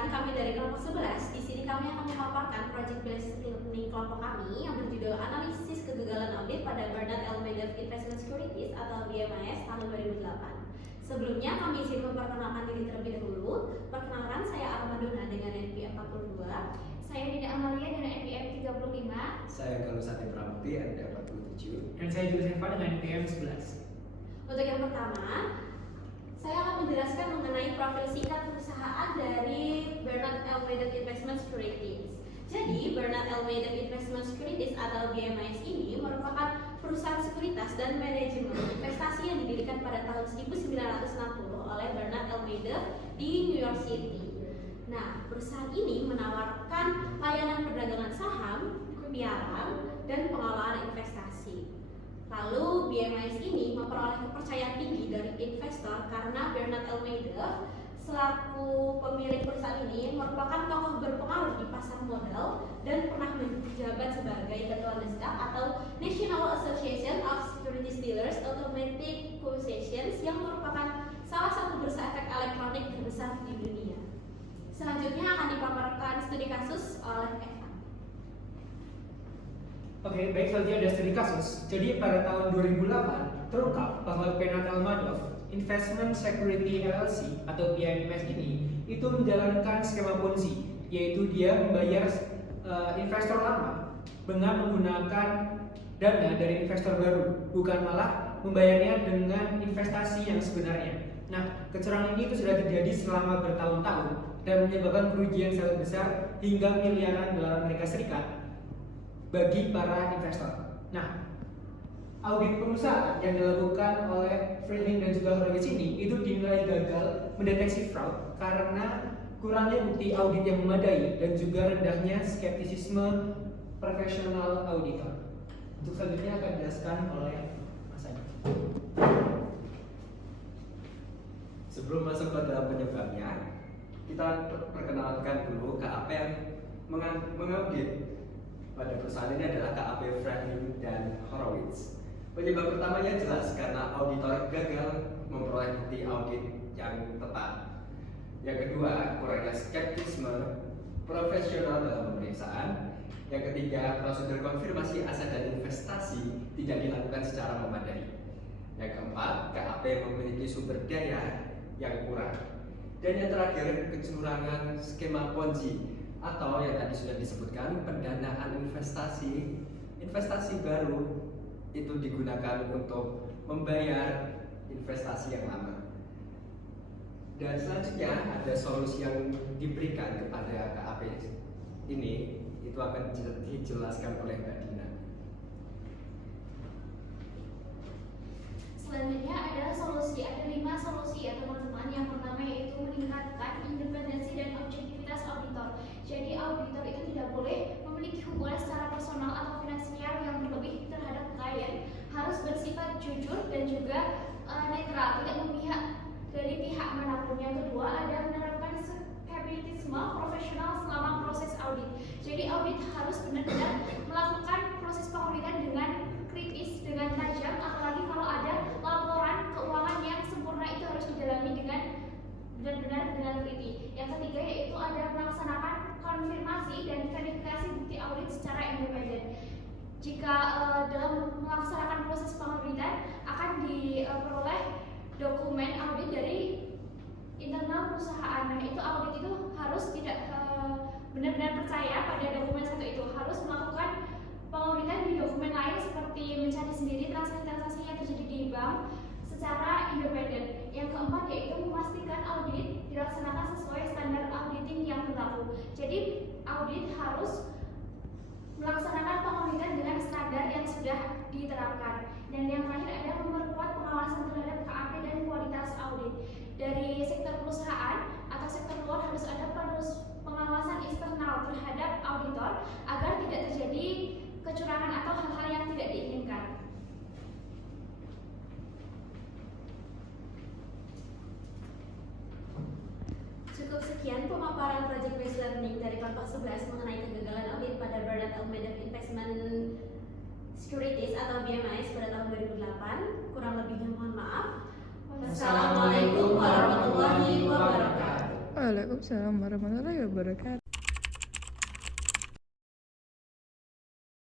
Perkenalkan, kami dari kelompok 11. Di sini kami akan memaparkan project based learning kelompok kami yang berjudul Analisis Kegagalan Audit pada Bernard L. Madoff Investment Securities atau BMIS tahun 2008. Sebelumnya kami izin memperkenalkan diri terlebih dahulu. Perkenalkan, saya Armadona dengan NPM 42. Saya Dina Amalia dengan NPM 35. Saya Galusati Pramuti NPM 47. Dan saya Julius Eva dengan NPM 11. Untuk yang pertama, saya akan menjelaskan mengenai profil singkat perusahaan dari Bernard L. Madoff Investment Securities. Jadi, Bernard L. Madoff Investment Securities atau BMIS ini merupakan perusahaan sekuritas dan manajemen investasi yang didirikan pada tahun 1960 oleh Bernard L. Madoff di New York City. Nah, perusahaan ini menawarkan layanan perdagangan saham, pialang, dan pengelolaan investasi. Lalu BMIS ini memperoleh kepercayaan tinggi dari investor karena Bernard L. Madoff selaku pemilik perusahaan ini merupakan tokoh berpengaruh di pasar modal dan pernah menjabat sebagai ketua NASDAQ atau National Association of Securities Dealers Automatic Quotations yang merupakan salah satu bursa efek elektronik terbesar di dunia. Selanjutnya akan dipaparkan studi kasus oleh Eva. Oke, baik, selanjutnya ada studi kasus. Jadi pada tahun 2008 terungkap bahwa Bernard L. Madoff Investment Security LLC atau BIMS ini itu menjalankan skema Ponzi, yaitu dia membayar investor lama dengan menggunakan dana dari investor baru, bukan malah membayarnya dengan investasi yang sebenarnya. Nah, kecurangan ini itu sudah terjadi selama bertahun-tahun dan menyebabkan kerugian sangat besar hingga miliaran dolar Amerika Serikat bagi para investor. Nah, audit perusahaan yang dilakukan oleh Freeling dan juga Horowitz ini itu dinilai gagal mendeteksi fraud karena kurangnya bukti audit yang memadai dan juga rendahnya skeptisisme profesional auditor. Untuk selanjutnya akan dijelaskan oleh Mas Adi. Sebelum masuk ke dalam penyebabnya, kita perkenalkan dulu KAP yang mengaudit pada perusahaan ini adalah KAP Freeling dan Horowitz. Penyebab pertamanya jelas karena auditor gagal memperoleh bukti audit yang tepat. Yang kedua, kurangnya skeptisme profesional dalam pemeriksaan. Yang ketiga, prosedur konfirmasi aset dan investasi tidak dilakukan secara memadai. Yang keempat, KAP memiliki sumber daya yang kurang. Dan yang terakhir, kecurangan skema Ponzi atau yang tadi sudah disebutkan pendanaan investasi baru itu digunakan untuk membayar investasi yang lama. Dan selanjutnya ada solusi yang diberikan kepada KAP ini, itu akan dijelaskan oleh Mbak Dina. Selanjutnya ada 5 solusi ya teman-teman. Yang pertama yaitu meningkatkan independensi dan objektivitas auditor. Jadi auditor itu tidak boleh memiliki hubungan secara personal atau finansial yang berlebih terhadap klien, harus bersifat jujur dan juga netral, tidak memihak dari pihak manapun. Yang kedua ada menerapkan skeptisisme profesional selama proses audit. Jadi audit harus benar-benar melakukan proses pengauditan dengan kritis, dengan tajam, apalagi kalau ada laporan keuangan yang sempurna itu harus didalami dengan benar-benar dengan teliti. Yang ketiga yaitu ada melaksanakan konfirmasi dan verifikasi bukti audit secara independen. Jika dalam melaksanakan proses pengauditan akan diperoleh dokumen audit dari internal perusahaan. Nah, itu audit itu harus tidak benar-benar percaya pada dokumen satu itu, harus melakukan pengauditan di dokumen lain seperti mencari sendiri transaksi-transaksi yang terjadi di bank secara independen. Yang keempat yaitu memastikan audit dilaksanakan sesuai standar auditing yang berlaku. Jadi audit harus melaksanakan pengauditan dengan standar yang sudah diterapkan. Dan yang terakhir adalah memperkuat pengawasan terhadap KAP dan kualitas audit. Dari sektor perusahaan atau sektor luar harus ada pengawasan eksternal terhadap auditor agar tidak terjadi kecurangan atau hal-hal yang tidak diinginkan. Cukup sekian pemaparan project based learning dari kelompok 11 mengenai kegagalan audit pada Bernard L. Madoff Investment Securities atau BMIS pada tahun 2008. Kurang lebihnya mohon maaf. Wassalamualaikum warahmatullahi wabarakatuh. Waalaikumsalam. Waalaikumsalam warahmatullahi wabarakatuh.